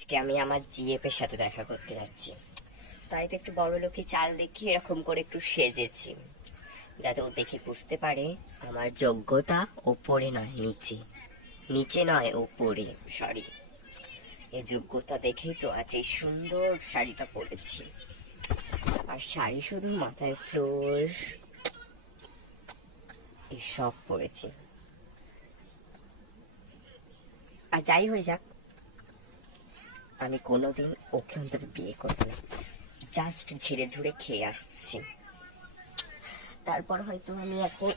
আজকে আমি আমার জিএফের সাথে দেখা করতে যাচ্ছি, তাই তো একটু বড় লোকি চাল দেখি এরকম করে একটু সেজেছি, যাতে ও দেখে বুঝতে পারে আমার যোগ্যতা ওপরে নয় নিচে, নিচে নয় ওপরে, সরি। এই যোগ্যতা দেখেই তো আজ এই সুন্দর শাড়িটা পরেছি। আর শাড়ি শুধু মাথায় ফ্লোর এসব পরেছি। আর যাই হয়ে যাক, আমি কোনোদিন ওকে অন্তত বিয়ে করবো না, জাস্ট ঝেড়ে ঝুড়ে খেয়ে আসছি। তারপর হয়তো আমি এখন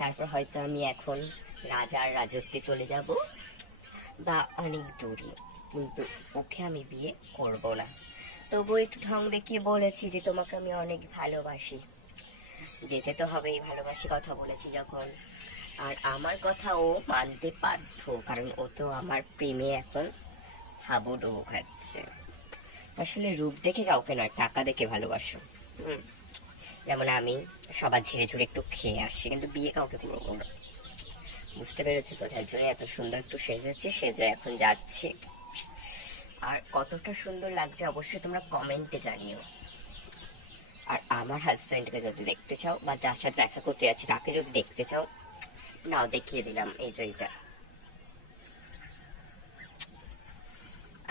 তারপর হয়তো আমি এখন রাজার রাজত্বে চলে যাব বা অনেক দূরে, কিন্তু ওকে আমি বিয়ে করব না। তবুও একটু ঢং দেখিয়ে বলেছি যে তোমাকে আমি অনেক ভালোবাসি, যেতে তো হবেই, ভালোবাসি কথা বলেছি যখন। আর আমার কথা ও মানতে বাধ্য, কারণ ও তো আমার প্রেমে এখন হাবুডুবু খাচ্ছে। আসলে রূপ দেখে কাউকে নয়, টাকা দেখে ভালোবাসো। হুম, যেমন আমি সবার ঝেড়ে ঝুড়ে একটু খেয়ে আসছি, কিন্তু বিয়ে কাউকে করবো না। বুঝতে পেরেছি তো, যার জন্য এত সুন্দর একটু সেজেছি, সেজে এখন যাচ্ছি। আর কতটা সুন্দর লাগছে অবশ্যই তোমরা কমেন্টে জানিও। আর আমার হাজব্যান্ডকে যদি দেখতে চাও বা যার সাথে দেখা করতে যাচ্ছি তাকে যদি দেখতে চাও, নাও দেখিয়ে দিলাম এই যে এটা।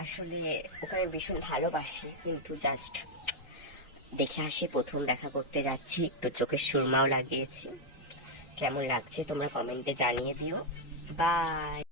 আসলে ওকে আমি ভীষণ ভালোবাসি, কিন্তু জাস্ট দেখে আসি, প্রথম দেখা করতে যাচ্ছি, একটু চোখের সুরমাও লাগিয়েছি। কেমন লাগছে তোমরা কমেন্টে জানিয়ে দিও। বাই।